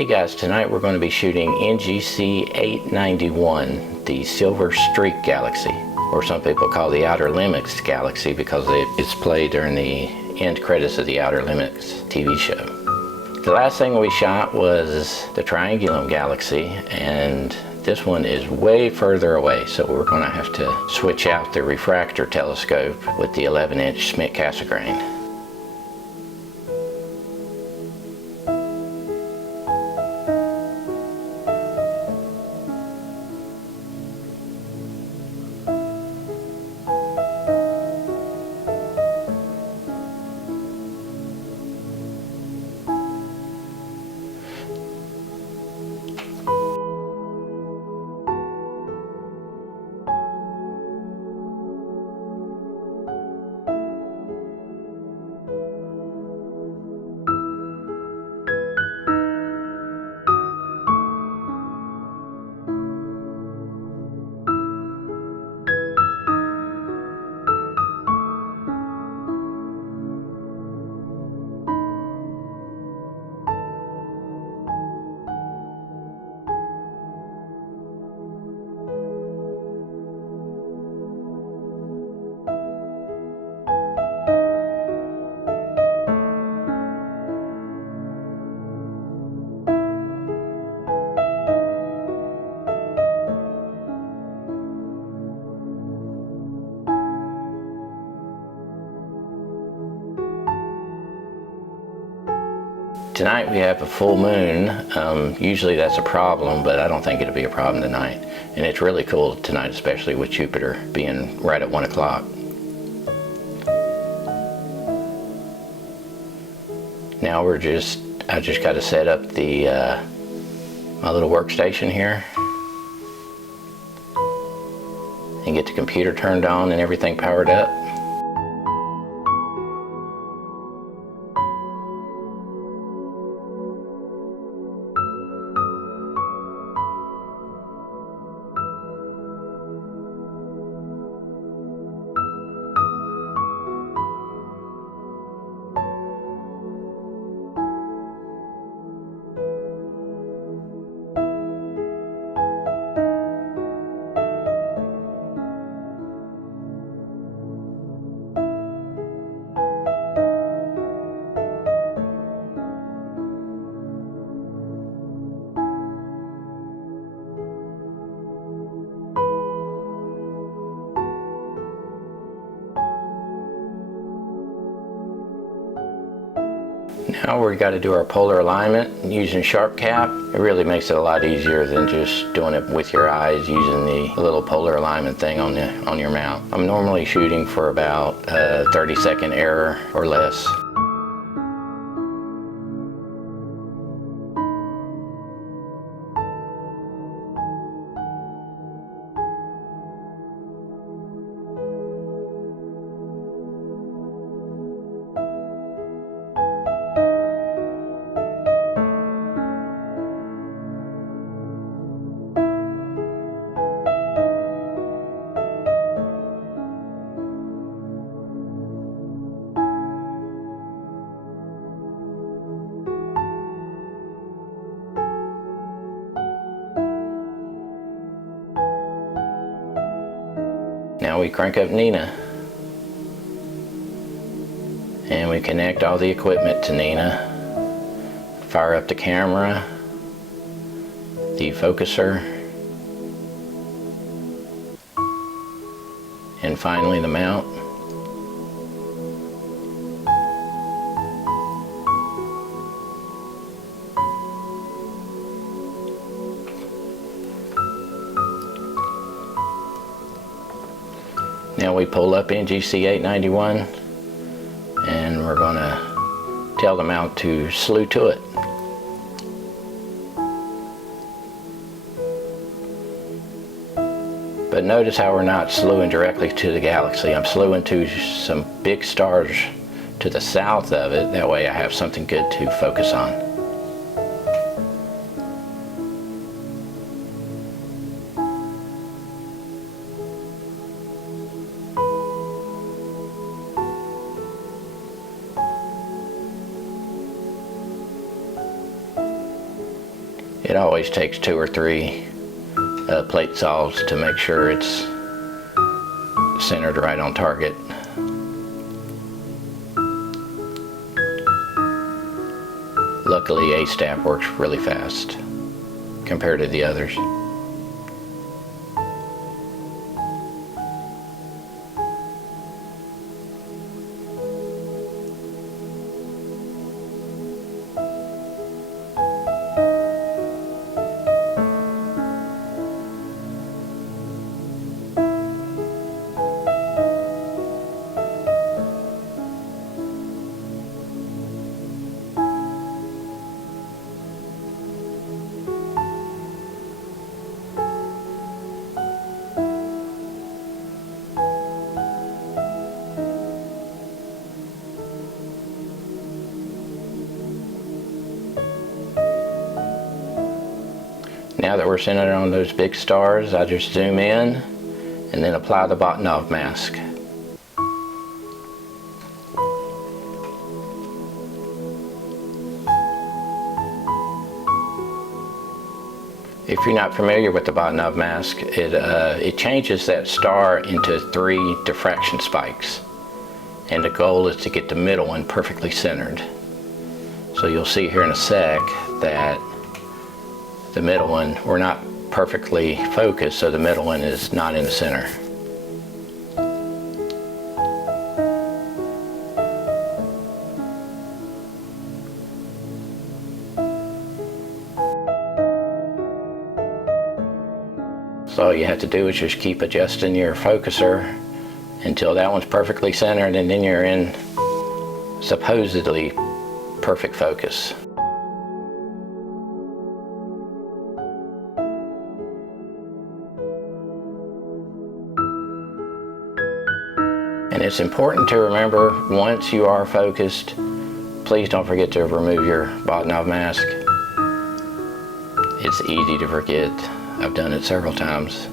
Hey guys, tonight we're going to be shooting NGC 891, the Silver Streak Galaxy, or some people call the Outer Limits Galaxy because it's played during the end credits of the Outer Limits TV show. The last thing we shot was the Triangulum Galaxy, and this one is way further away, so we're going to have to switch out the refractor telescope with the 11-inch Schmidt-Cassegrain. Tonight we have a full moon. Usually that's a problem, but I don't think it'll be a problem tonight. And it's really cool tonight, especially with Jupiter being right at 1 o'clock. Now I just got to set up the my little workstation here and get the computer turned on and everything powered up. Now we've got to do our polar alignment using Sharp Cap. It really makes it a lot easier than just doing it with your eyes using the little polar alignment thing on your mount. I'm normally shooting for about a 30-second error or less. Now we crank up N.I.N.A. and we connect all the equipment to N.I.N.A. Fire up the camera, the focuser, and finally the mount. Now we pull up NGC 891 and we're going to tell the mount to slew to it. But notice how we're not slewing directly to the galaxy. I'm slewing to some big stars to the south of it. That way I have something good to focus on. It always takes 2 or 3 plate solves to make sure it's centered right on target. Luckily, A-Staff works really fast compared to the others. Now that we're centered on those big stars, I just zoom in and then apply the Bahtinov mask. If you're not familiar with the Bahtinov mask, it changes that star into 3 diffraction spikes. And the goal is to get the middle one perfectly centered. So you'll see here in a sec that the middle one, we're not perfectly focused, so the middle one is not in the center. So all you have to do is just keep adjusting your focuser until that one's perfectly centered, and then you're in supposedly perfect focus. And it's important to remember, once you are focused, please don't forget to remove your Bahtinov mask. It's easy to forget. I've done it several times.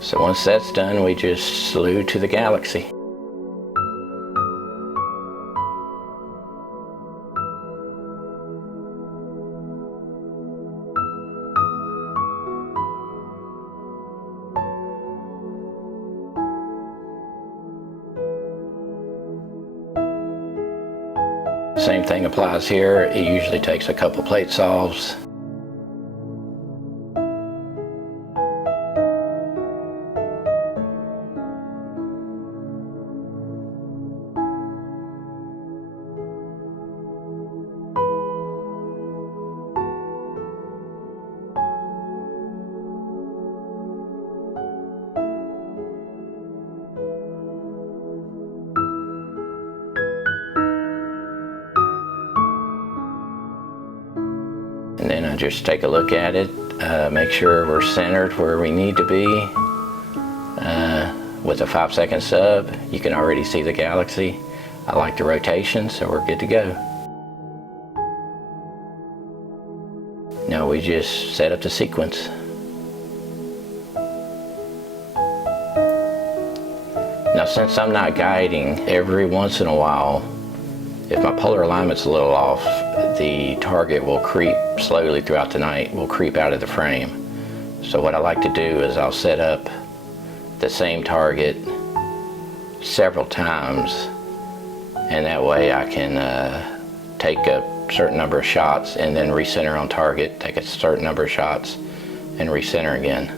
So once that's done, we just salute to the galaxy. Same thing applies here. It usually takes a couple plate solves. And then I just take a look at it, make sure we're centered where we need to be. With a 5-second sub, you can already see the galaxy. I like the rotation, so we're good to go. Now we just set up the sequence. Now since I'm not guiding, every once in a while, if my polar alignment's a little off, the target will creep slowly throughout the night, will creep out of the frame. So what I like to do is I'll set up the same target several times, and that way I can take a certain number of shots and then recenter on target, take a certain number of shots and recenter again.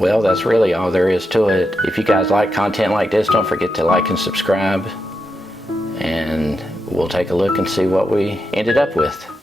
Well, that's really all there is to it. If you guys like content like this, don't forget to like and subscribe, and we'll take a look and see what we ended up with.